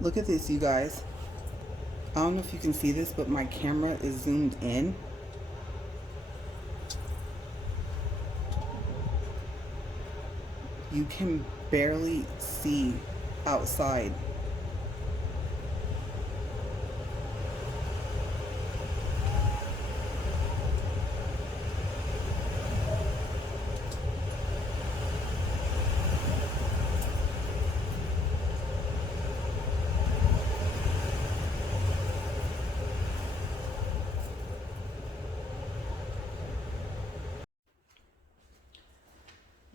Look at this, you guys. I don't know if you can see this, but my camera is zoomed in. You can barely see outside.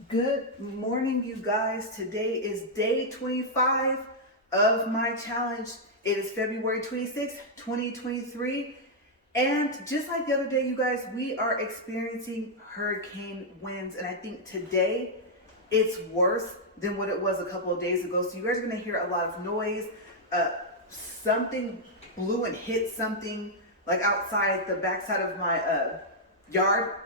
Good morning, you guys. Today is day 25 of my challenge. It is February 26th, 2023. And just like the other day, you guys, we are experiencing hurricane winds. And I think today it's worse than what it was a couple of days ago. So you guys are going to hear a lot of noise. Something blew and hit something like outside the backside of my yard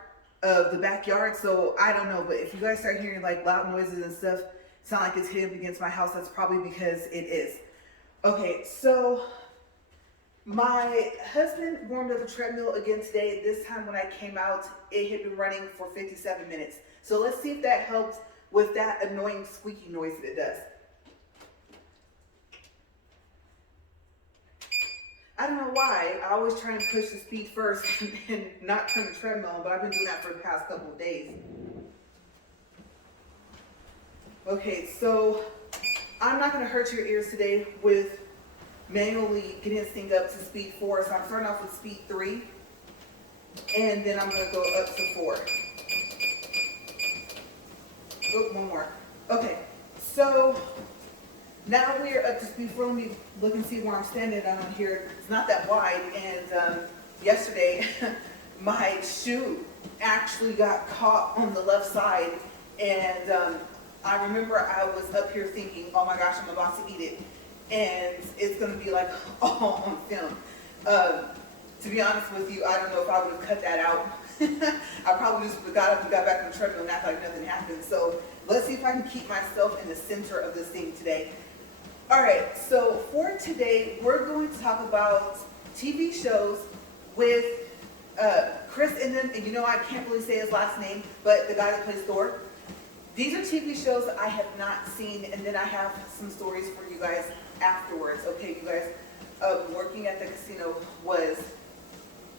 of the backyard. So I don't know, but if you guys start hearing like loud noises and stuff sound like it's hitting against my house, that's probably because it is. Okay, so my husband warmed up the treadmill again today. This time when I came out, it had been running for 57 minutes. So let's see if that helps with that annoying squeaky noise that it does. I don't know why. I always try and push the speed first and not turn the treadmill on, but I've been doing that for the past couple of days. Okay, so I'm not going to hurt your ears today with manually getting this thing up to speed 4. So I'm starting off with speed 3, and then I'm going to go up to 4. Oh, one more. Okay, so now we're up to speed 4. Let me look and see where I'm standing down here. It's not that wide, and yesterday my shoe actually got caught on the left side, and I remember I was up here thinking, oh my gosh, I'm about to eat it, and it's going to be like all on film. To be honest with you, I don't know if I would have cut that out. I probably just got up and got back on the treadmill and acted like nothing happened. So let's see if I can keep myself in the center of this thing today. All right, so for today, we're going to talk about TV shows with Chris in them, and you know I can't really say his last name, but the guy that plays Thor. These are TV shows that I have not seen, and then I have some stories for you guys afterwards. Okay, you guys, working at the casino was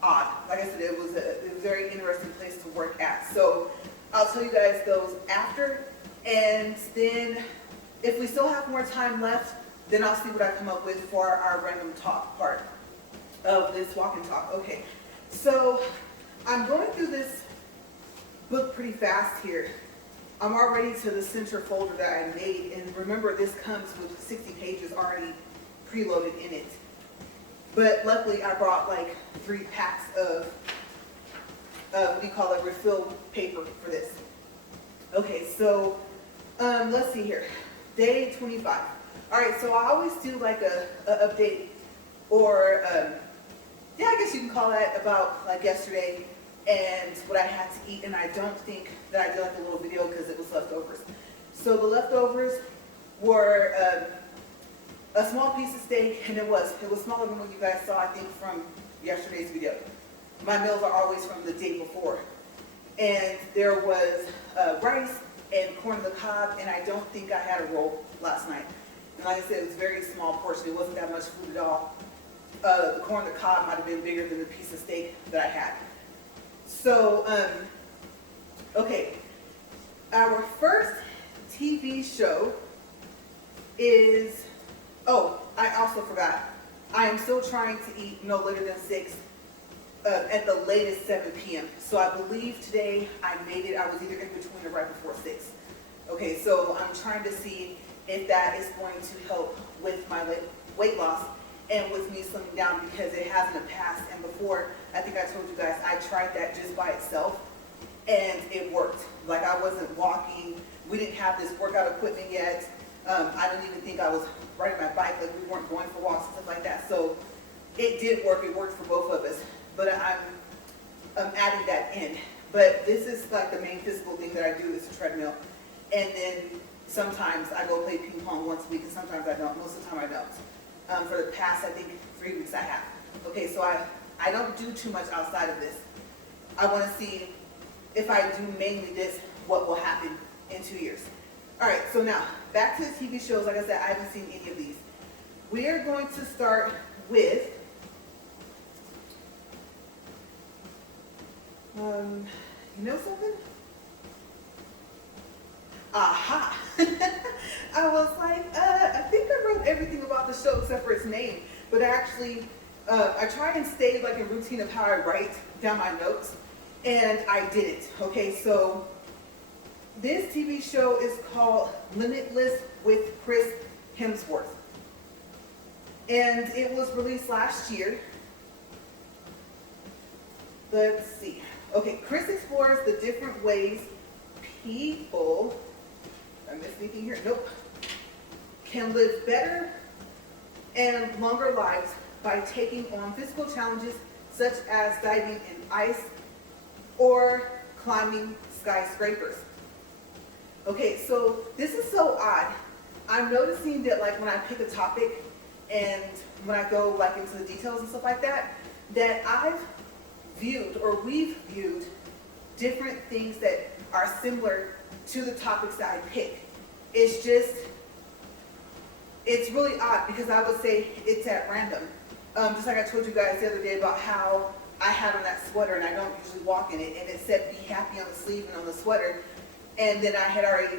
odd. Like I said, it was a very interesting place to work at. So I'll tell you guys those after, and then if we still have more time left, then I'll see what I come up with for our random talk part of this walk and talk. Okay, so I'm going through this book pretty fast here. I'm already to the center folder that I made, and remember this comes with 60 pages already preloaded in it. But luckily I brought like 3 packs of what do you call it, refill paper for this. Okay, so let's see here. Day 25. All right, so I always do like a update, or yeah, I guess you can call that, about like yesterday and what I had to eat. And I don't think that I did like a little video because it was leftovers. So the leftovers were a small piece of steak, and it was smaller than what you guys saw, I think, from yesterday's video. My meals are always from the day before. And there was rice and corn on the cob, and I don't think I had a roll last night. And like I said, it was a very small portion. It wasn't that much food at all. The corn on the cob might have been bigger than the piece of steak that I had. So, okay. Our first TV show is, oh, I also forgot. I am still trying to eat no later than 6, at the latest 7 p.m. So I believe today I made it. I was either in between or right before 6. Okay, so I'm trying to see if that is going to help with my weight loss and with me slimming down, because it has in the past. And before, I think I told you guys, I tried that just by itself, and it worked. Like, I wasn't walking. We didn't have this workout equipment yet. I didn't even think I was riding my bike. Like, we weren't going for walks and stuff like that. So it did work. It worked for both of us. But I'm adding that in. But this is like the main physical thing that I do is the treadmill. And then sometimes I go play ping pong once a week, and sometimes I don't. Most of the time I don't. for the past, I think, 3 weeks I have. Okay, so I don't do too much outside of this. I want to see if I do mainly this, what will happen in 2 years. All right, so now back to the TV shows. Like I said, I haven't seen any of these. We are going to start with, you know something? Aha! I was like, I think I wrote everything about the show except for its name, but actually, I try and stay like a routine of how I write down my notes, and I did it. Okay, so this TV show is called Limitless with Chris Hemsworth. And it was released last year. Let's see. Okay, Chris explores the different ways people, did I miss anything here? Nope. Can live better and longer lives by taking on physical challenges such as diving in ice or climbing skyscrapers. Okay, so this is so odd. I'm noticing that like when I pick a topic and when I go like into the details and stuff like that, that I've viewed or we've viewed different things that are similar to the topics that I pick. It's really odd because I would say it's at random. Just like I told you guys the other day about how I had on that sweater and I don't usually walk in it, and it said be happy on the sleeve and on the sweater. And then I had already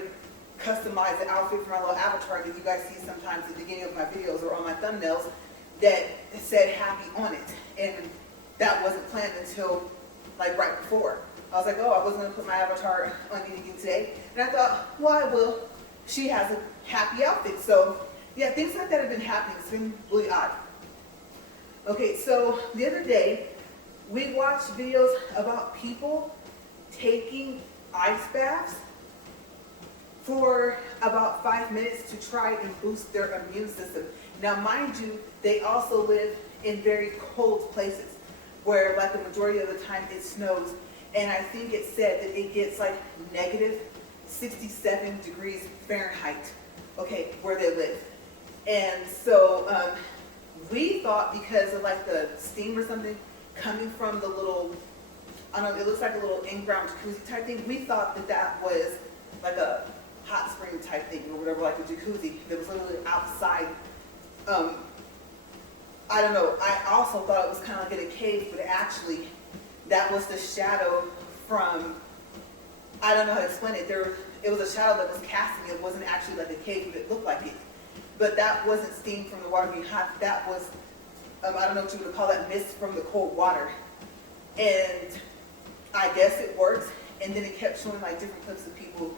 customized the outfit for my little avatar that you guys see sometimes at the beginning of my videos or on my thumbnails that said happy on it. And that wasn't planned until like right before. I was like, oh, I wasn't gonna put my avatar on anything today. And I thought, well, I will. She has a happy outfit. So yeah, things like that have been happening. It's been really odd. Okay, so the other day, we watched videos about people taking ice baths for about 5 minutes to try and boost their immune system. Now, mind you, they also live in very cold places where like the majority of the time it snows. And I think it said that it gets like negative 67 degrees Fahrenheit, okay, where they live. And so we thought because of like the steam or something coming from the little, I don't know, it looks like a little in-ground jacuzzi type thing. We thought that that was like a hot spring type thing or whatever, like a jacuzzi that was literally outside. I don't know. I also thought it was kind of like in a cave, but actually that was the shadow from, I don't know how to explain it. It was a shadow that was casting. It wasn't actually like a cave, but it looked like it. But that wasn't steam from the water being hot. That was, I don't know what you would call that, mist from the cold water. And I guess it worked. And then it kept showing like different clips of people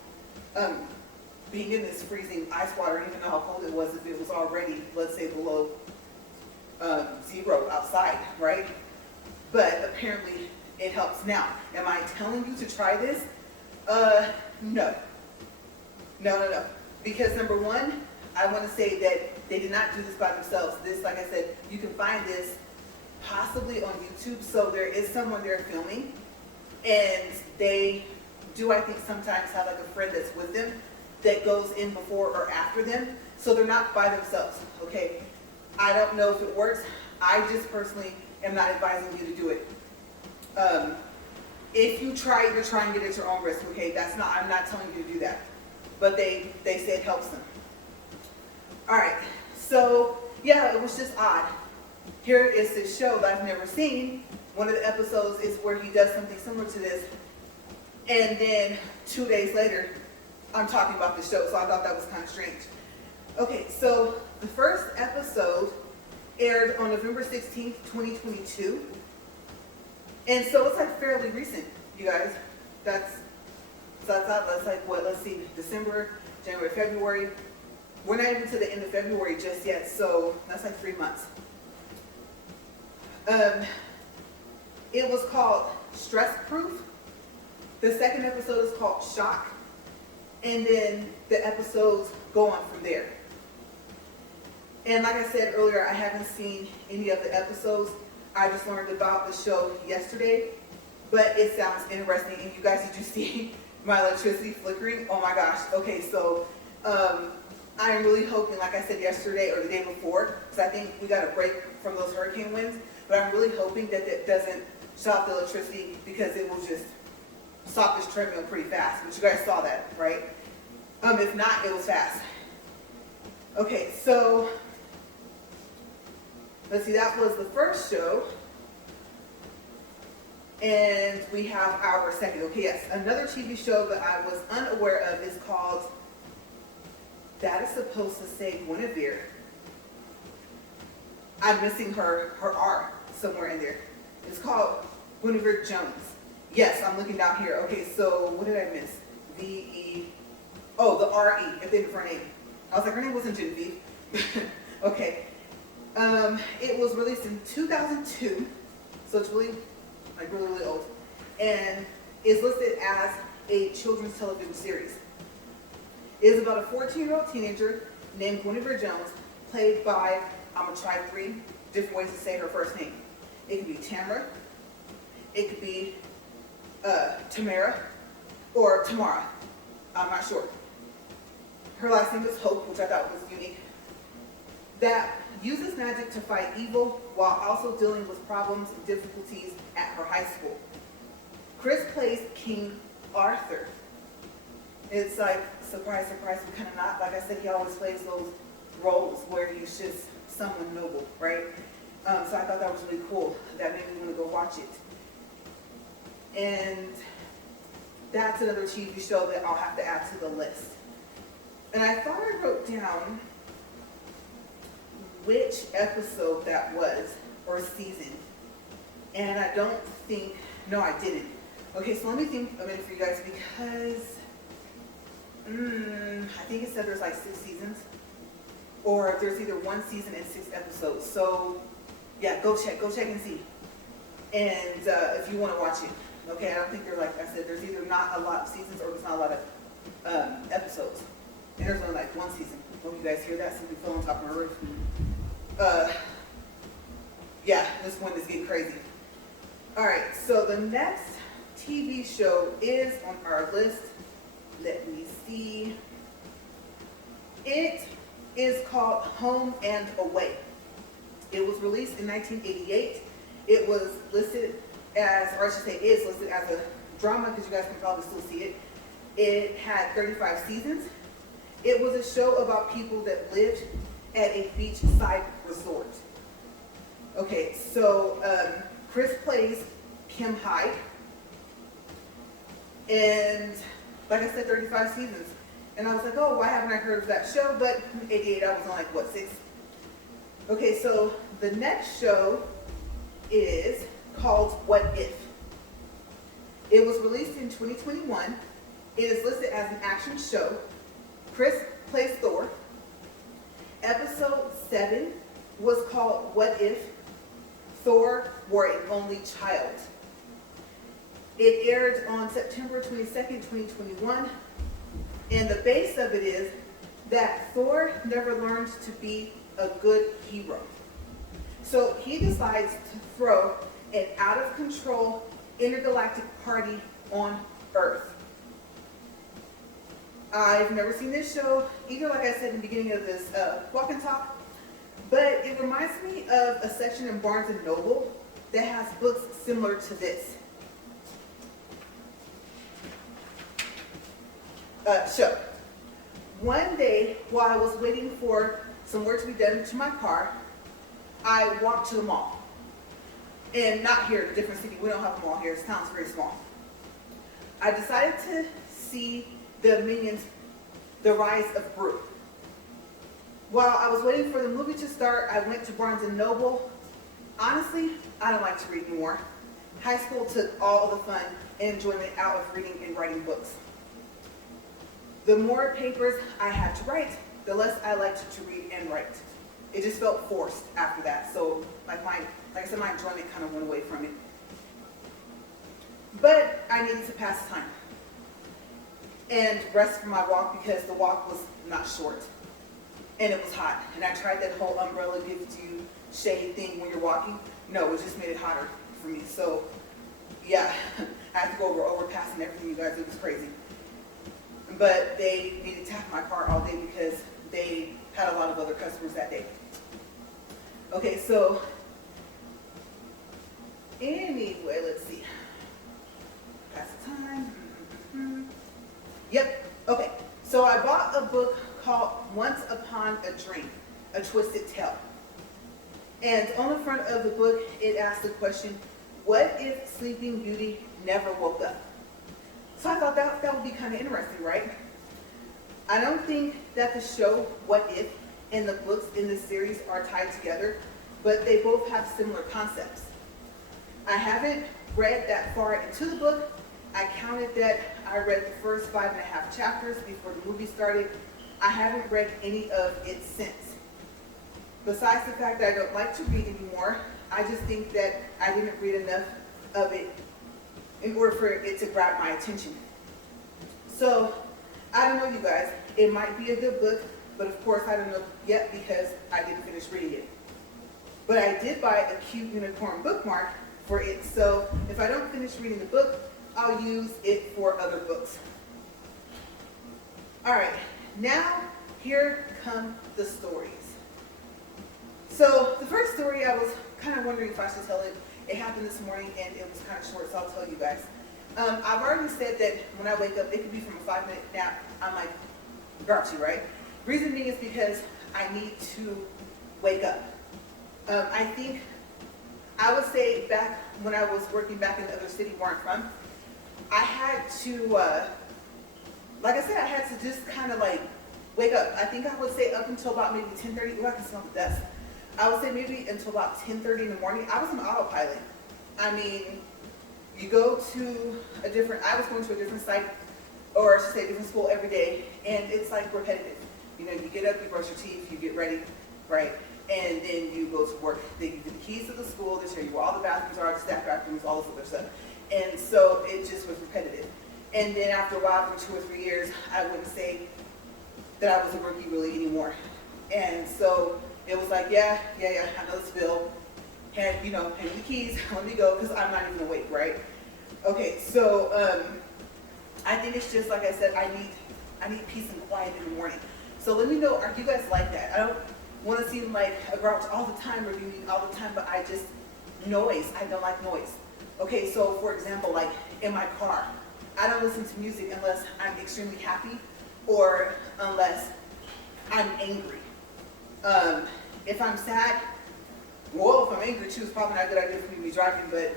being in this freezing ice water. I didn't even know how cold it was if it was already, let's say, below 0 outside, right? But apparently it helps. Now, am I telling you to try this? No. No. Because number one, I want to say that they did not do this by themselves. This, like I said, you can find this possibly on YouTube. So there is someone there filming, and they do, I think, sometimes have like a friend that's with them that goes in before or after them. So they're not by themselves, okay? I don't know if it works. I just personally am not advising you to do it. If you try it, you're trying it at your own risk, okay? I'm not telling you to do that. But they say it helps them. All right, so yeah, it was just odd. Here is this show that I've never seen. One of the episodes is where he does something similar to this. And then 2 days later, I'm talking about the show, so I thought that was kind of strange. Okay, so the first episode aired on November 16th, 2022. And so it's like fairly recent, you guys. That's like what, let's see, December, January, February. We're not even to the end of February just yet, so that's like 3 months. It was called Stress Proof. The second episode is called Shock. And then the episodes go on from there. And like I said earlier, I haven't seen any of the episodes. I just learned about the show yesterday, but it sounds interesting. And you guys, did you see my electricity flickering? Oh my gosh. Okay, so I am really hoping, like I said yesterday or the day before, because I think we got a break from those hurricane winds, but I'm really hoping that it doesn't shut off the electricity, because it will just stop this treadmill pretty fast. But you guys saw that, right? If not, it was fast. Okay, so let's see, that was the first show. And we have our second. Okay, yes, another TV show that I was unaware of is called, that is supposed to say Guinevere. I'm missing her R somewhere in there. It's called Guinevere Jones. Yes, I'm looking down here. Okay, so what did I miss? The R-E, if they prefer her name. I was like, her name wasn't Genevieve. Okay. It was released in 2002, so it's really, like really old. And is listed as a children's television series. It is about a 14-year-old teenager named Guinevere Jones, played by, I'm going to try 3 different ways to say her first name. It could be Tamara, it could be Tamara, or Tamara. I'm not sure. Her last name is Hope, which I thought was unique. That uses magic to fight evil while also dealing with problems and difficulties at her high school. Chris plays King Arthur. It's like, surprise, surprise, but kind of not. Like I said, he always plays those roles where he's just someone noble, right? So I thought that was really cool. That made me want to go watch it. And that's another TV show that I'll have to add to the list. And I thought I wrote down which episode that was, or season. And I don't think, no, I didn't. Okay, so let me think a minute for you guys, because I think it said there's like 6 seasons, or there's either 1 season and 6 episodes. So yeah, go check and see. And if you want to watch it, okay, I don't think like I said, there's either not a lot of seasons or there's not a lot of episodes. And there's only like 1 season. Hope you guys hear that. Somebody fell on top of my roof. Yeah, this one is getting crazy. All right, so the next TV show is on our list. Let me see. It is called Home and Away. It was released in 1988. It was listed as, or I should say is listed as a drama, because you guys can probably still see it. It had 35 seasons. It was a show about people that lived at a beachside resort. Okay, so Chris plays Kim Hyde. And like I said, 35 seasons. And I was like, oh, why haven't I heard of that show? But 88, I was on like, what, 6? Okay, so the next show is called What If? It was released in 2021. It is listed as an action show. Chris plays Thor. Episode 7 was called What If Thor Were an Only Child. It aired on September 22nd, 2021. And the base of it is that Thor never learned to be a good hero. So he decides to throw an out-of-control intergalactic party on Earth. I've never seen this show either, like I said in the beginning of this walk and talk, but it reminds me of a section in Barnes & Noble that has books similar to this show. One day, while I was waiting for some work to be done to my car, I walked to the mall. And not here, in a different city. We don't have a mall here. This town's very small. I decided to see the Minions, The Rise of Gru. While I was waiting for the movie to start, I went to Barnes & Noble. Honestly, I don't like to read anymore. High school took all the fun and enjoyment out of reading and writing books. The more papers I had to write, the less I liked to read and write. It just felt forced after that. So like I said, my enjoyment kind of went away from it. But I needed to pass the time and rest from my walk, because the walk was not short and it was hot. And I tried that whole umbrella gives you shade thing when you're walking. No, it just made it hotter for me. So yeah, I had to go over overpass and everything, you guys. It was crazy. But they needed to have my car all day because they had a lot of other customers that day. Okay, so anyway, let's see. Pass the time. Yep, okay. So I bought a book called Once Upon a Dream, A Twisted Tale. And on the front of the book, it asks the question, what if Sleeping Beauty never woke up? So I thought that would be kind of interesting, right? I don't think that the show, What If, and the books in this series are tied together, but they both have similar concepts. I haven't read that far into the book. I counted that I read the first 5.5 chapters before the movie started. I haven't read any of it since. Besides the fact that I don't like to read anymore, I just think that I didn't read enough of it in order for it to grab my attention. So, I don't know, you guys. It might be a good book, but of course I don't know yet because I didn't finish reading it. But I did buy a cute unicorn bookmark for it, so if I don't finish reading the book, I'll use it for other books. All right, now here come the stories. So the first story, I was kind of wondering if I should tell it. It happened this morning and it was kind of short, so I'll tell you guys. I've already said that when I wake up, it could be from a 5-minute nap. I'm like grouchy, right? Reason being is because I need to wake up. I think, I would say back when I was working back in the other city where I'm from, I had to, like I said, I had to just kind of like wake up. I think I would say up until about maybe 10:30. Oh, I can smell the dust. I would say maybe until about 10:30 in the morning. I was on autopilot. I mean, you go to a different, I was going to a different site, or I should say different school every day, and it's like repetitive. You know, you get up, you brush your teeth, you get ready, right? And then you go to work. They give you the keys to the school, they show you where all the bathrooms are, the staff bathrooms, all this other stuff. And so it just was repetitive. And then after a while, for 2 or 3 years, I wouldn't say that I was a rookie really anymore. And so it was like, yeah, I know this bill. Hand me the keys, let me go, because I'm not even awake, right? Okay, so I think it's just like I said, I need peace and quiet in the morning. So let me know, are you guys like that? I don't want to seem like a grouch all the time, reviewing all the time, but I don't like noise. Okay, so for example, like in my car, I don't listen to music unless I'm extremely happy or unless I'm angry. If I'm sad, well, if I'm angry too, it's probably not a good idea for me to be driving, but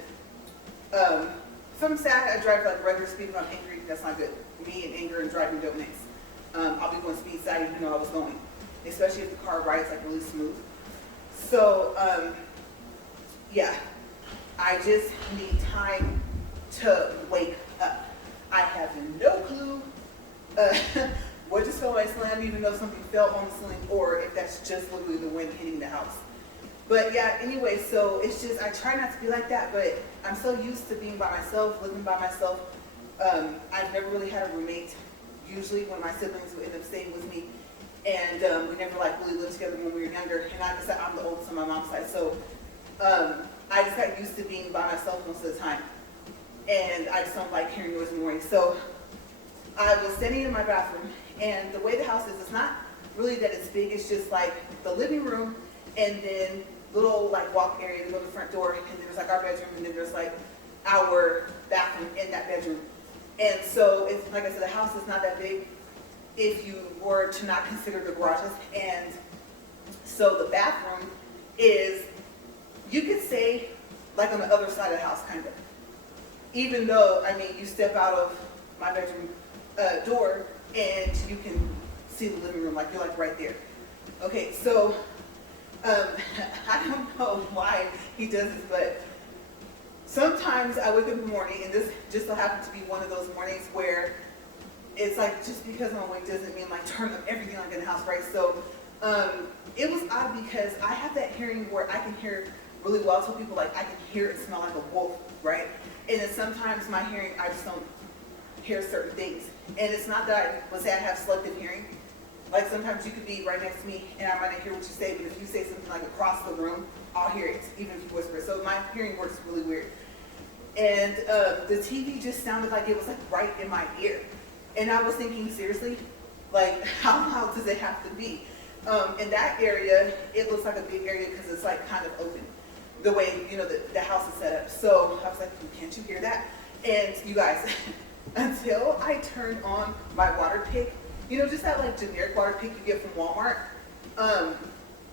if I'm sad, I drive like regular speed. If I'm angry, that's not good. Me and anger and driving don't mix. I'll be going speed side even though I was going, especially if the car rides like really smooth. So, yeah, I just need time to wake up. I have no clue what just felt like slam, even though something fell on the ceiling, or if that's just literally the wind hitting the house. But yeah, anyway, so it's just, I try not to be like that, but I'm so used to being by myself, living by myself. I've never really had a roommate. Usually when my siblings would end up staying with me, and we never like really lived together when we were younger, and like I said, I'm the oldest on my mom's side, so I just got used to being by myself most of the time, and I just don't like hearing noise in the morning. So I was standing in my bathroom, and the way the house is, it's not really that it's big, it's just like the living room, and then little like walk area to go to the front door, and then there's like our bedroom, and then there's like our bathroom in that bedroom. And so it's like I said, the house is not that big if you were to not consider the garages. And so the bathroom is, you could say, like on the other side of the house, kind of. Even though, I mean, you step out of my bedroom door and you can see the living room, like you're like right there. Okay, so I don't know why he does this, but sometimes I wake up in the morning, and this just so happens to be one of those mornings where it's like, just because I'm awake doesn't mean like turn up everything like in the house, right? So it was odd because I have that hearing where I can hear really well. I tell people like I can hear and smell like a wolf, right? And then sometimes my hearing, I just don't hear certain things. And it's not that I would say I have selective hearing. Like sometimes you could be right next to me and I might not hear what you say, but if you say something like across the room, I'll hear it, even if you whisper. So my hearing works really weird. And the TV just sounded like it was like right in my ear. And I was thinking, seriously, Like, how loud does it have to be? In that area, it looks like a big area because it's like kind of open, the way, you know, the house is set up. So I was like, can't you hear that? And you guys, until I turned on my water pick, you know, just that like generic water pick you get from Walmart,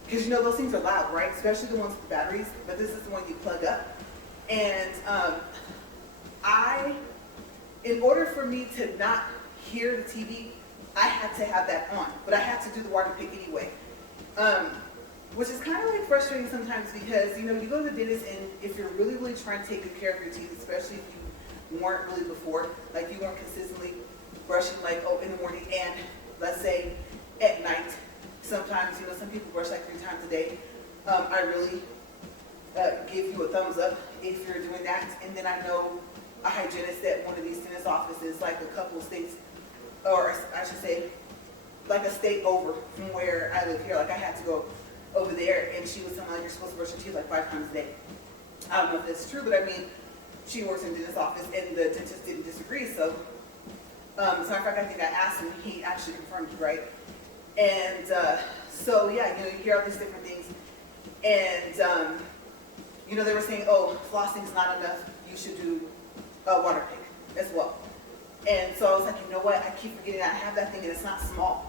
because you know those things are loud, right? Especially the ones with batteries, but this is the one you plug up. And in order for me to not hear the TV, I had to have that on, but I had to do the water pick anyway. Which is kind of like frustrating sometimes because, you know, you go to the dentist and if you're really, really trying to take good care of your teeth, especially if you weren't really before, like you weren't consistently brushing like, in the morning and let's say at night, sometimes, you know, some people brush like 3 times a day. I really give you a thumbs up if you're doing that. And then I know a hygienist at one of these dentist offices, like a couple of states, or I should say, like a state over from where I live here. Like I had to go over there, and she was telling me like, you're supposed to brush your teeth like 5 times a day. I don't know if that's true, but I mean, she works in the dentist office, and the dentist didn't disagree. So, as a matter of fact, I think I asked him, he actually confirmed it, right? And so yeah, you know, you hear all these different things, and you know, they were saying, oh, flossing's not enough. You should do a water pick as well. And so I was like, you know what? I keep forgetting I have that thing, and it's not small.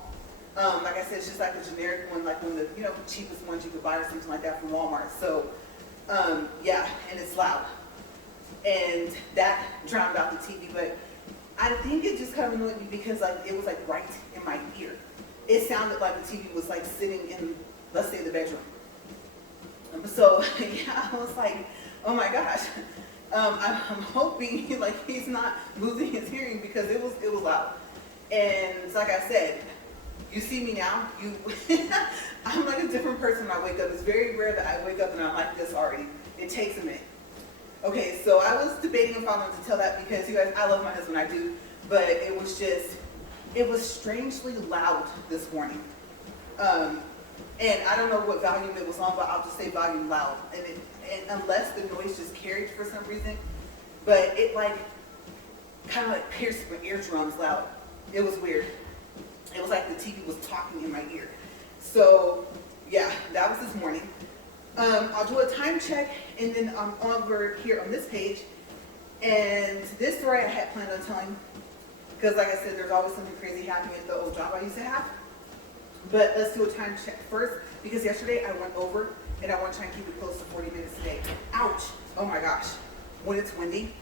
Like I said, it's just like a generic one, like one of the, you know, cheapest ones you could buy or something like that from Walmart. So, yeah, and it's loud. And that drowned out the TV, but I think it just kind of annoyed me because like it was like right in my ear. It sounded like the TV was like sitting in, let's say, the bedroom. So, yeah, I was like, oh my gosh. I'm hoping like he's not losing his hearing because it was loud. And like I said, you see me now, I'm like a different person when I wake up. It's very rare that I wake up and I'm like this already. It takes a minute. Okay, so I was debating if I wanted to tell that because you guys, I love my husband, I do, but it was strangely loud this morning. And I don't know what volume it was on, but I'll just say volume loud. And unless the noise just carried for some reason, but it like kind of like pierced my eardrums loud. It was weird. It was like the TV was talking in my ear. So yeah, that was this morning. I'll do a time check and then I'm over here on this page. And this story I had planned on telling because like I said, there's always something crazy happening at the old job I used to have. But let's do a time check first because yesterday I went over and I want to try and keep it close to 40 minutes a day. Ouch. Oh my gosh. When it's windy,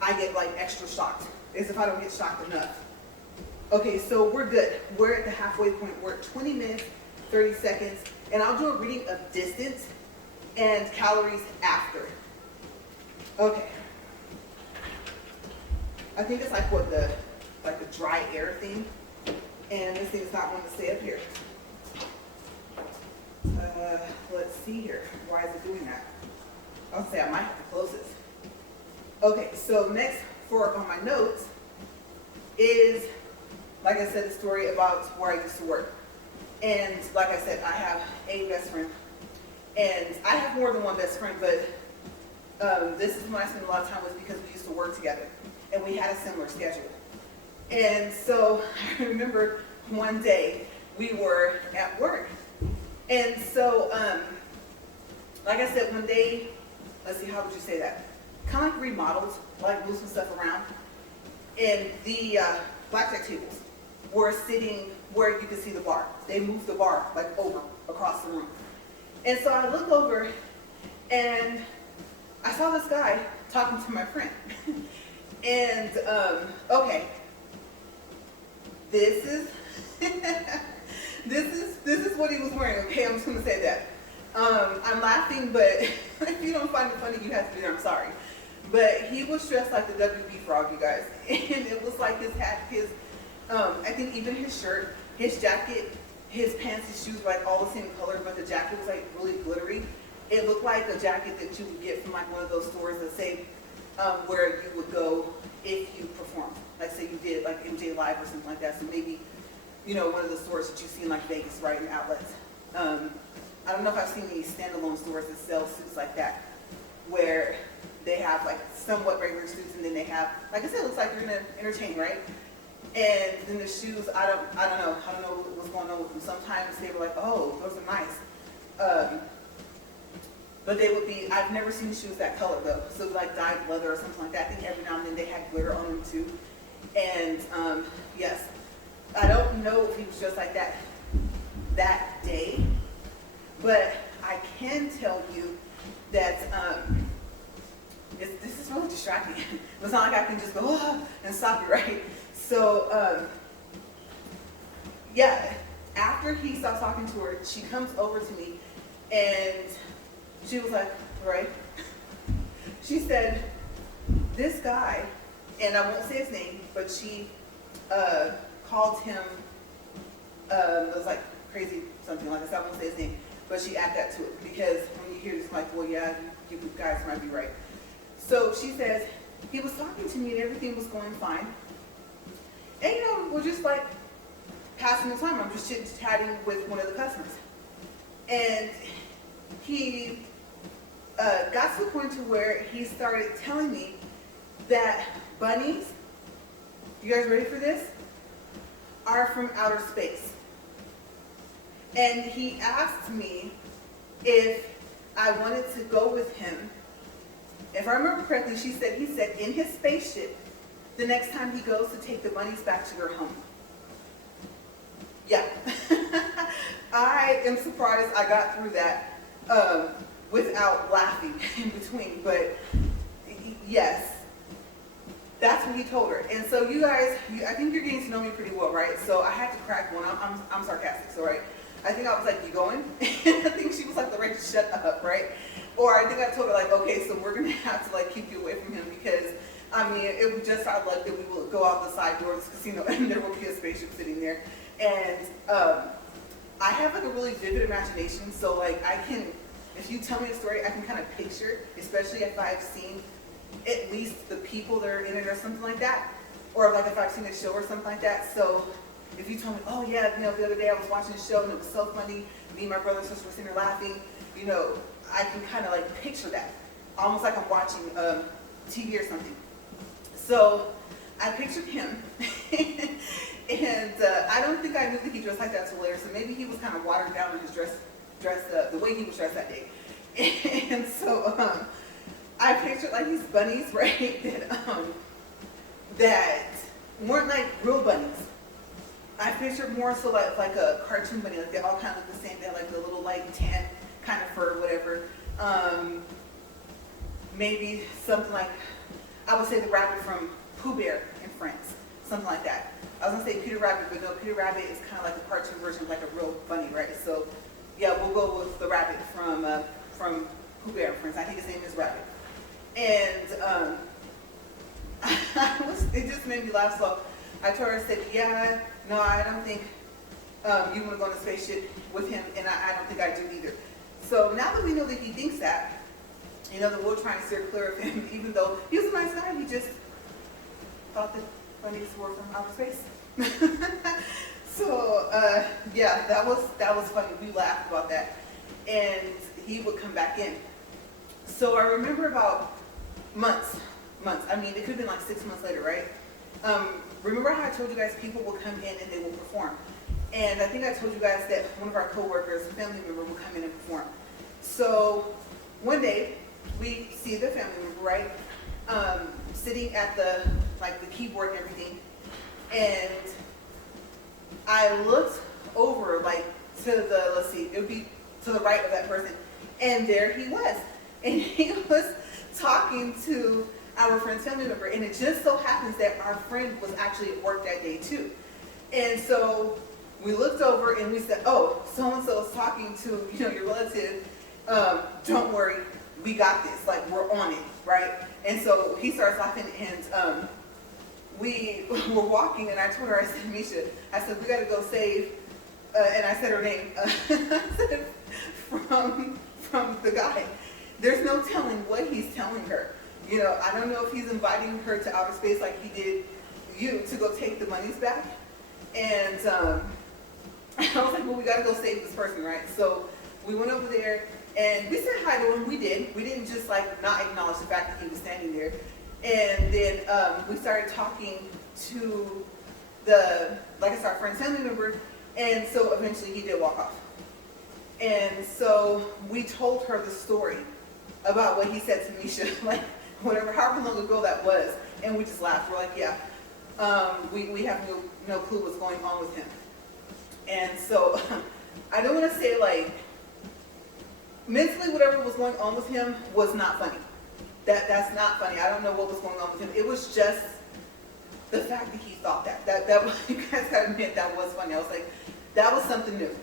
I get like extra shocked as if I don't get shocked enough. Okay, so we're good. We're at the halfway point. We're at 20 minutes, 30 seconds, and I'll do a reading of distance and calories after. Okay. I think it's like what the dry air thing, and this thing's not going to stay up here. Let's see here. Why is it doing that? I'll say I might have to close this. Okay, so next on my notes is, like I said, the story about where I used to work. And like I said, I have a best friend. And I have more than one best friend, but this is when I spent a lot of time with because we used to work together. And we had a similar schedule. And so I remember one day we were at work. And so, like I said, one day, let's see, how would you say that? Kind of like remodeled, like moved some stuff around. And the blackjack tables were sitting where you could see the bar. They moved the bar like over across the room. And so I look over and I saw this guy talking to my friend. And, okay, this is what he was wearing. Okay, I'm just gonna say that. I'm laughing, but if you don't find it funny, you have to be there. I'm sorry. But he was dressed like the WB frog, you guys. And it was like his hat, I think even his shirt, his jacket, his pants, his shoes were like all the same color, but the jacket was like really glittery. It looked like a jacket that you would get from like one of those stores that say where you would go if you performed. Like say you did like MJ Live or something like that. So maybe, you know, one of the stores that you see in like Vegas, right, in outlets. I don't know if I've seen any standalone stores that sell suits like that, where they have like somewhat regular suits and then they have, like I said, it looks like you're gonna entertain, right? And then the shoes, I don't know what's going on with them. Sometimes they were like, oh, those are nice. But they would be, I've never seen shoes that color though. So like dyed leather or something like that. I think every now and then they had glitter on them too. And yes, I don't know if he was just like that day, but I can tell you that this is really distracting. It's not like I can just go, oh, and stop it, right? So, yeah, after he stops talking to her, she comes over to me and she was like, right? She said, this guy, and I won't say his name, but she called him, it was like crazy, something like this. I won't say his name, but she added that to it because when you hear this, like, well, yeah, you guys might be right. So she says, he was talking to me and everything was going fine. And you know, we're just like passing the time. I'm just chit-chatting with one of the customers. And he got to the point to where he started telling me that bunnies, you guys ready for this, are from outer space. And he asked me if I wanted to go with him. If I remember correctly, he said in his spaceship, the next time he goes to take the bunnies back to their home. Yeah. I am surprised I got through that without laughing in between. But yes, that's what he told her. And so you guys, I think you're getting to know me pretty well, right? So I had to crack one. I'm sarcastic, so right? I think I was like, you going? I think she was like, LaRae, shut up, right? Or I think I told her like, okay, so we're gonna have to like keep you away from him because I mean, it would just our luck that we will go out the side door of this casino and there will be a spaceship sitting there. And I have like a really vivid imagination, so like I can, if you tell me a story, I can kind of picture, especially if I've seen at least the people that are in it or something like that, or like if I've seen a show or something like that. So if you told me, oh yeah, you know, the other day I was watching a show and it was so funny, me and my brother and sister were sitting there laughing, you know, I can kind of like picture that, almost like I'm watching TV or something. So I pictured him, and I don't think I knew that he dressed like that until later. So maybe he was kind of watered down in his dress, the way he was dressed that day. And so I pictured like these bunnies, right, that weren't like real bunnies. I pictured more so like a cartoon bunny, like they all kind of look the same. They had like the little like tan kind of fur, whatever. Maybe something like, I would say the rabbit from Pooh Bear in France, something like that. I was gonna say Peter Rabbit, but no, Peter Rabbit is kind of like a cartoon version of like a real bunny, right? So yeah, we'll go with the rabbit from Pooh Bear in France. I think his name is Rabbit. And it just made me laugh. So I told her, I said, yeah, no, I don't think you want to go on a spaceship with him, and I don't think I do either. So now that we know that he thinks that, you know, that we'll try and steer clear of him, even though he was a nice guy, he just thought that bunnies were from outer space. So yeah, that was funny. We laughed about that, and he would come back in. So I remember about months. I mean, it could have been like 6 months later, right? Remember how I told you guys people will come in and they will perform? And I think I told you guys that one of our coworkers, a family member, will come in and perform. So one day, we see the family member, right, sitting at the keyboard and everything, and I looked over like to the, let's see, it would be to the right of that person, and there he was, and he was talking to our friend's family member, and it just so happens that our friend was actually at work that day too, and so we looked over and we said, oh, so-and-so is talking to, you know, your relative, don't worry, we got this, like we're on it, right? And so he starts laughing, and we were walking, and I told her, I said, Misha, I said, we gotta go save, and I said her name, I said, from the guy. There's no telling what he's telling her. You know, I don't know if he's inviting her to outer space like he did you to go take the monies back. And I was like, well, we gotta go save this person, right? So we went over there, and we said hi to him. We did. We didn't just like not acknowledge the fact that he was standing there. And then we started talking to like I said, our friend's family member, and so eventually he did walk off. And so we told her the story about what he said to Misha, like whatever, however long ago that was, and we just laughed. We're like, yeah, we have no clue what's going on with him. And so I don't want to say like mentally whatever was going on with him was not funny. That's not funny. I don't know what was going on with him. It was just the fact that he thought that you guys gotta admit that was funny. I was like, that was something new.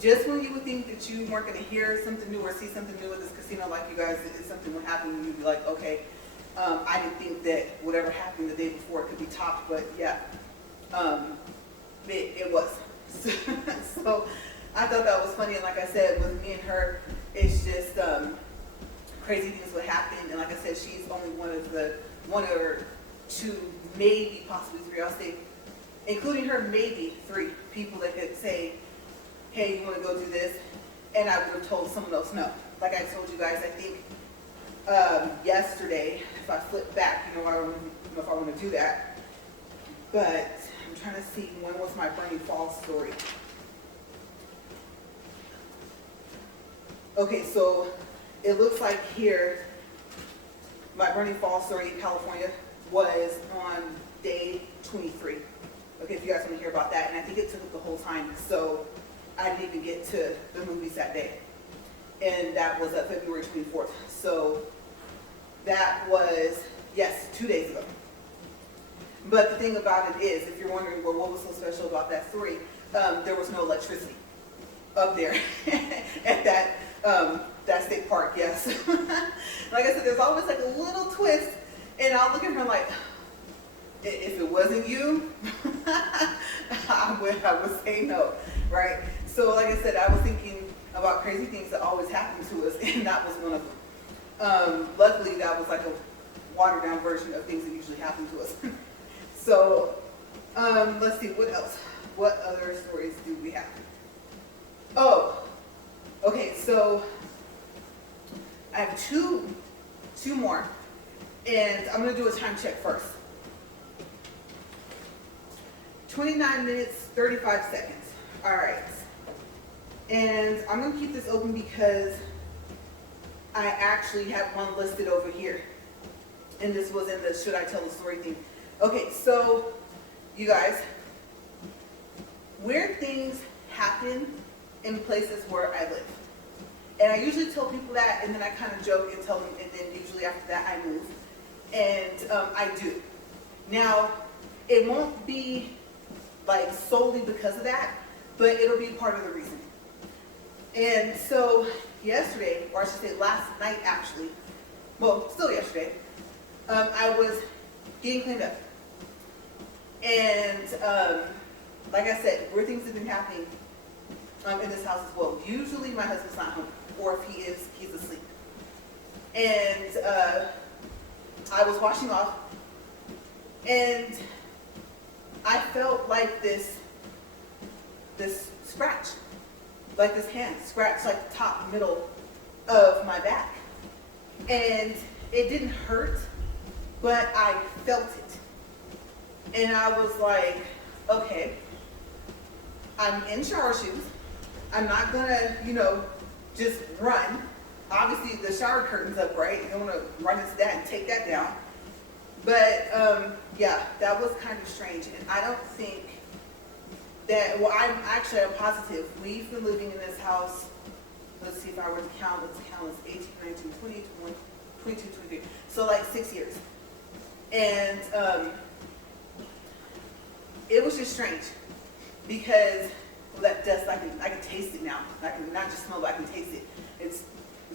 Just when you would think that you weren't gonna hear something new or see something new at this casino, like you guys, if something would happen, and you'd be like, okay, I didn't think that whatever happened the day before could be topped, but yeah, it was. So I thought that was funny, and like I said, with me and her, it's just crazy things would happen, and like I said, she's only one or two, maybe possibly three, I'll say, including her, maybe three people that could say, hey, you want to go do this? And I would have told someone else no. Like I told you guys, I think yesterday, if I flip back, I don't know if I want to do that, but I'm trying to see when was my Bernie Falls story. Okay, so it looks like here, my Bernie Falls story in California was on day 23. Okay, if you guys want to hear about that, and I think it took the whole time, so I didn't even get to the movies that day. And that was February 24th. So that was, yes, 2 days ago. But the thing about it is, if you're wondering, well, what was so special about that story, there was no electricity up there at that state park, yes. Like I said, there's always like a little twist, and I'll look at her like, if it wasn't you, I would say no, right? So like I said, I was thinking about crazy things that always happen to us, and that was one of them. Luckily, that was like a watered down version of things that usually happen to us. So let's see, what else? What other stories do we have? Oh, okay, so I have two more, and I'm gonna do a time check first. 29 minutes, 35 seconds. All right. And I'm going to keep this open because I actually have one listed over here. And this was in the should I tell the story thing. Okay, so you guys, weird things happen in places where I live. And I usually tell people that, and then I kind of joke and tell them, and then usually after that I move. And I do. Now, it won't be like solely because of that, but it'll be part of the reason. And so yesterday, or I should say last night actually, well, still yesterday, I was getting cleaned up. And like I said, weird things have been happening in this house as well. Usually my husband's not home, or if he is, he's asleep. And I was washing off, and I felt like this scratch, like this hand scratch, like the top middle of my back. And it didn't hurt, but I felt it. And I was like, okay, I'm in shower shoes. I'm not gonna, just run. Obviously the shower curtain's up, right? You don't wanna run into that and take that down. But yeah, that was kind of strange, and I don't think that, well, I'm positive. We've been living in this house, let's see if I were to count, it's 18, 19, 20, 21, 22, 23, so like 6 years. And it was just strange, because that dust, I can taste it now. I can not just smell, but I can taste it. It's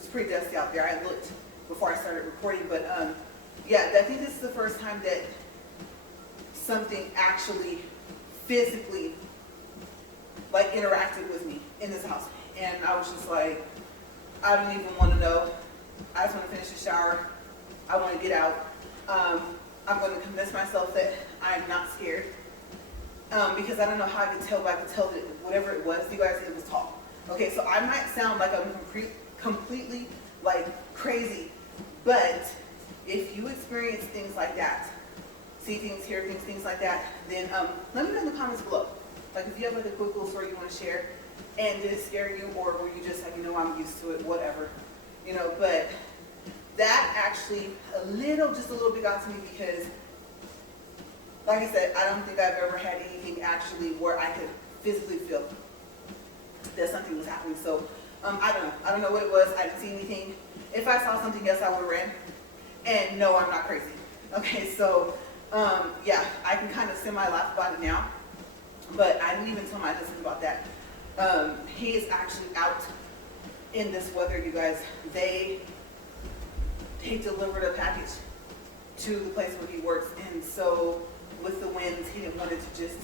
pretty dusty out there. I looked before I started recording, but yeah, I think this is the first time that something actually physically like interacted with me in this house. And I was just like, I don't even want to know. I just want to finish the shower. I want to get out. I'm going to convince myself that I'm not scared. Because I don't know how I could tell, but I could tell that whatever it was, you guys, it was tall. Okay, so I might sound like I'm completely like crazy, but if you experience things like that, see things, hear things, things like that, then let me know in the comments below. Like if you have like a quick little story you want to share, and did it scare you, or were you just like, I'm used to it, whatever, but that actually just a little bit got to me because, like I said, I don't think I've ever had anything actually where I could physically feel that something was happening. So I don't know what it was. I didn't see anything. If I saw something else, I would have ran. And no, I'm not crazy. Okay, so yeah, I can kind of semi-laugh about it now, but I didn't even tell my husband about that. He is actually out in this weather, you guys. They delivered a package to the place where he works, and so with the winds, he didn't want it to just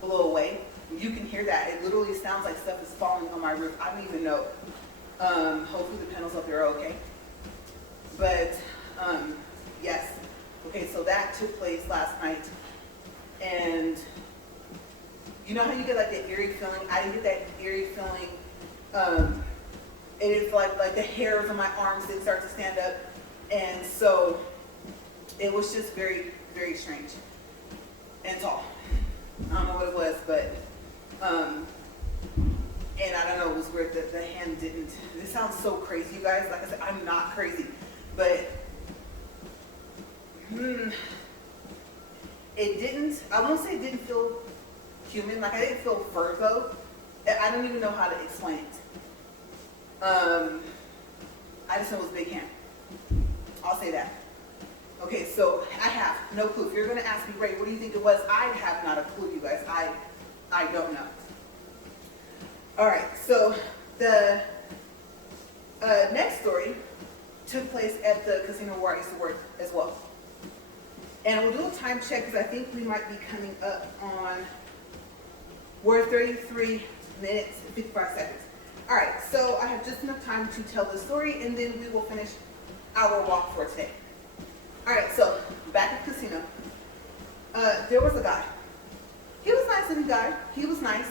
blow away. You can hear that. It literally sounds like stuff is falling on my roof. I don't even know. Hopefully the panels up there are okay. But yes. Okay, so that took place last night, and you know how you get like that eerie feeling? I didn't get that eerie feeling. It is like the hairs on my arms didn't start to stand up, and so it was just very, very strange and tall. I don't know what it was, but and I don't know, it was weird that the hand didn't. This sounds so crazy, you guys. Like I said, I'm not crazy, but it didn't. I won't say it didn't feel human. Like I didn't feel fur though. I don't even know how to explain it. I just know it was a big hand. I'll say that. Okay, so I have no clue. If you're going to ask me, Ray, what do you think it was? I have not a clue, you guys. I don't know. All right, so the next story took place at the casino where I used to work as well. And we'll do a time check because I think we might be coming up on, we're 33 minutes and 55 seconds. All right, so I have just enough time to tell the story, and then we will finish our walk for today. All right, so back at the casino, there was a guy. He was a nice looking guy. He was nice.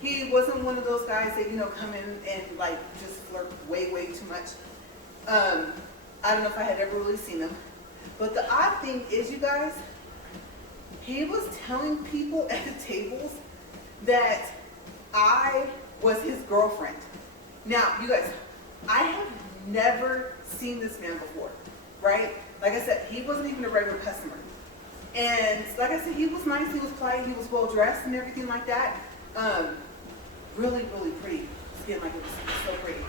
He wasn't one of those guys that, come in and like just flirt way, way too much. I don't know if I had ever really seen him. But the odd thing is, you guys, he was telling people at the tables that I was his girlfriend. Now, you guys, I have never seen this man before, right? Like I said, he wasn't even a regular customer. And like I said, he was nice, he was polite, he was well dressed and everything like that. Really, really pretty skin, like it was so pretty.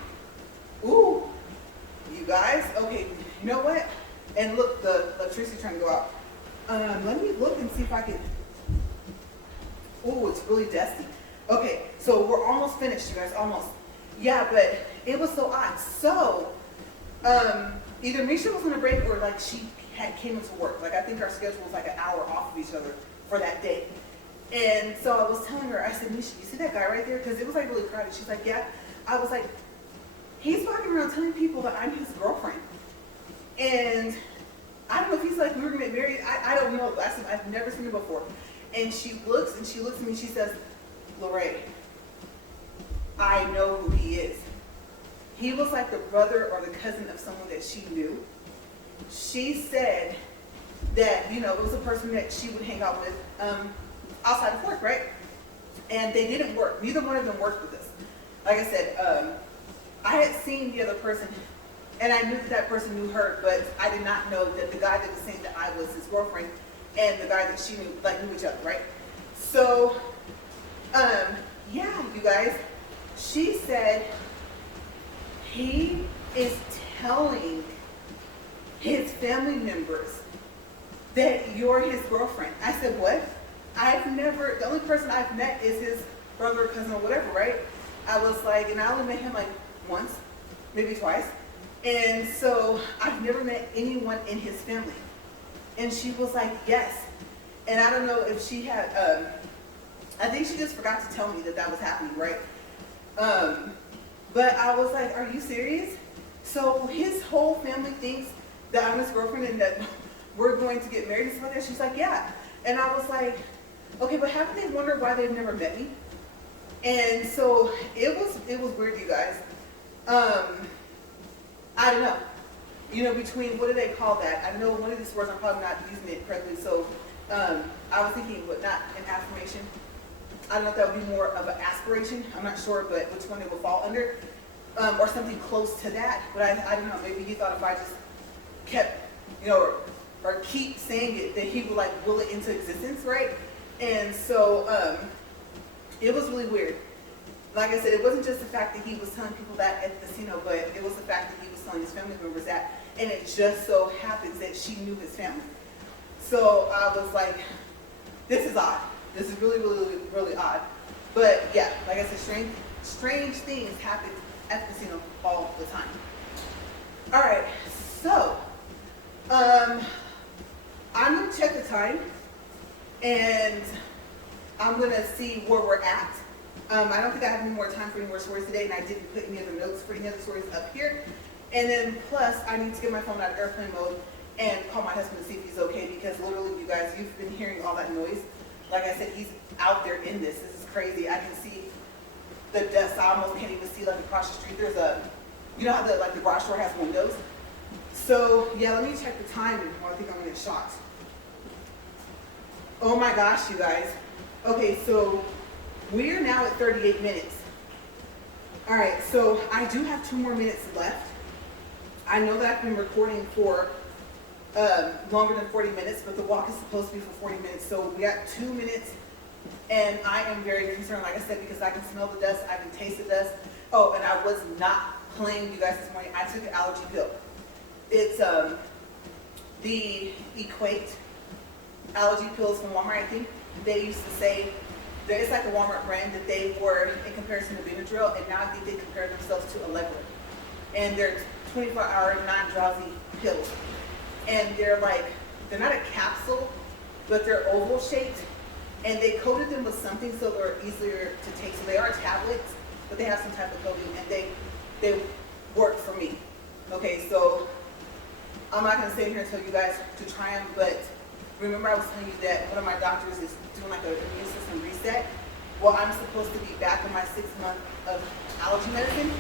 Ooh, you guys, okay, you know what? And look, the electricity's trying to go out. Let me look and see if I can. Oh, it's really dusty. Okay, so we're almost finished, you guys, almost. Yeah, but it was so odd. So, either Misha was on a break or like she came into work. Like I think our schedule was like an hour off of each other for that day. And so I was telling her, I said, Misha, you see that guy right there? Because it was like really crowded. She's like, yeah. I was like, he's walking around telling people that I'm his girlfriend. And I don't know if he's like, we were gonna get married. I don't know. I said, I've never seen him before. And she looks at me and she says, LaRae, I know who he is. He was like the brother or the cousin of someone that she knew. She said that, it was a person that she would hang out with outside of work, right? And they didn't work. Neither one of them worked with us. Like I said, I had seen the other person, and I knew that person knew her, but I did not know that the guy that was saying that I was his girlfriend and the guy that she knew, knew each other, right? So, yeah, you guys, she said he is telling his family members that you're his girlfriend. I said, what? The only person I've met is his brother or cousin or whatever, right? I was like, and I only met him like once, maybe twice. And so I've never met anyone in his family. And she was like, yes. And I don't know if she had, I think she just forgot to tell me that was happening, right? But I was like, are you serious? So his whole family thinks that I'm his girlfriend and that we're going to get married and stuff like that. She's like, yeah. And I was like, okay, but haven't they wondered why they've never met me? And so it was weird, you guys. I don't know. you know, between, what do they call that? I know one of these words, I'm probably not using it correctly, so I was thinking, but not an affirmation. I don't know if that would be more of an aspiration. I'm not sure, but which one it will fall under, or something close to that. But I don't know, maybe he thought if I just kept, you know, or keep saying it, that he would like will it into existence, right? And so it was really weird. Like I said, it wasn't just the fact that he was telling people that at the casino, but it was the fact that he was telling his family members that, and it just so happens that she knew his family. So I was like, this is odd. This is really, really, really odd. But yeah, like I said, strange things happen at the casino all the time. All right, so I'm gonna check the time, and I'm gonna see where we're at. I don't think I have any more time for any more stories today, and I didn't put any other notes for any other stories up here. And then plus, I need to get my phone out of airplane mode and call my husband to see if he's okay, because literally, you guys, you've been hearing all that noise. Like I said, he's out there in this. This is crazy. I can see the dust. I almost can't even see like across the street. There's a, you know how the garage door has windows? So yeah, let me check the time, and I think I'm gonna get shocked. Oh my gosh, you guys. Okay, so we're now at 38 minutes. All right, so I do have 2 more minutes left. I know that I've been recording for longer than 40 minutes, but the walk is supposed to be for 40 minutes. So we got 2 minutes, and I am very concerned, like I said, because I can smell the dust, I can taste the dust. Oh, and I was not playing you guys this morning. I took an allergy pill. It's the Equate allergy pills from Walmart, I think. They used to say, it's like a Walmart brand, that they were in comparison to Benadryl, and now I think they compare themselves to Allegra. And they're 24-hour non-drowsy pills. And they're not a capsule, but they're oval shaped, and they coated them with something so they're easier to take. So they are tablets, but they have some type of coating, and they work for me. Okay, so I'm not gonna sit here and tell you guys to try them, but remember I was telling you that one of my doctors is doing like an immune system reset. Well, I'm supposed to be back in my 6th month of allergy medicine,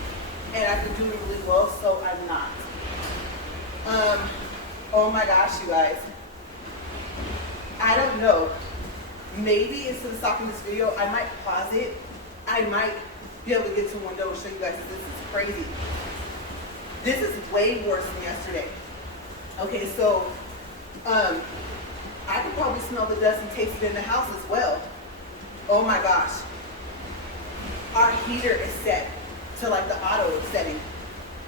and I've been doing really well, so I'm not. Oh my gosh, you guys. I don't know. Maybe instead of stopping this video, I might pause it. I might be able to get to a window and show you guys that this is crazy. This is way worse than yesterday. Okay, so I could probably smell the dust and taste it in the house as well. Oh my gosh. Our heater is set to like the auto setting.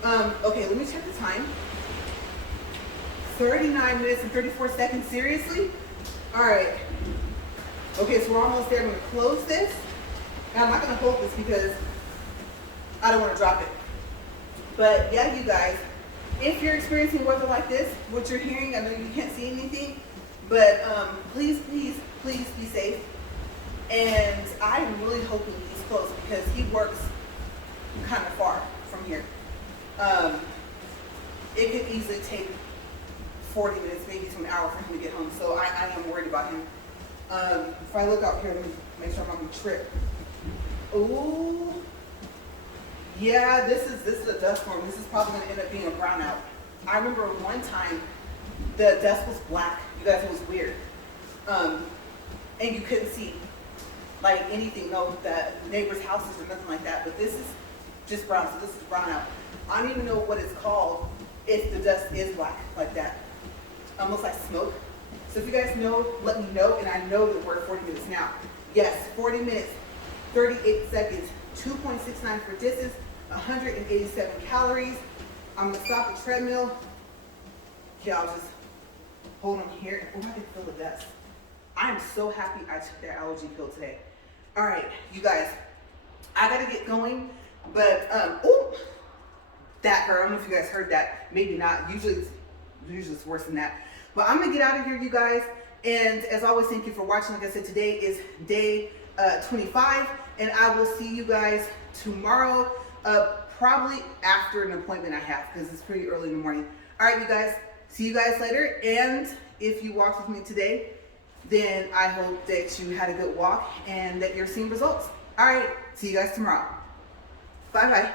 Okay, let me check the time. 39 minutes and 34 seconds, seriously? All right. Okay, so we're almost there. I'm gonna close this. Now I'm not gonna hold this because I don't wanna drop it. But yeah, you guys, if you're experiencing weather like this, what you're hearing, I know you can't see anything, but please, please, please be safe. And I'm really hoping he's close, because he works kind of far from here. It could easily take 40 minutes, maybe to an hour for him to get home. So I am worried about him. If I look out here, let me make sure I'm on the trip. Ooh. Yeah, this is a dust storm. This is probably gonna end up being a brownout. I remember one time the dust was black. You guys, it was weird. And you couldn't see like anything, no, the neighbors' houses or nothing like that. But this is just brown, so this is brownout. I don't even know what it's called if the dust is black like that. Almost like smoke. So if you guys know, let me know. And I know that we're at 40 minutes now. Yes, 40 minutes, 38 seconds, 2.69 for distance, 187 calories. I'm gonna stop the treadmill. Yeah, I'll just hold on here. Oh, I can feel the dust. I'm so happy I took that allergy pill today. All right, you guys, I gotta get going, but oh, that hurt. I don't know if you guys heard that. Maybe not. Usually it's worse than that. But I'm gonna get out of here, you guys. And as always, thank you for watching. Like I said, today is day 25, and I will see you guys tomorrow, probably after an appointment I have, because it's pretty early in the morning. All right, you guys, see you guys later. And if you walked with me today, then I hope that you had a good walk and that you're seeing results. All right, see you guys tomorrow. Bye-bye.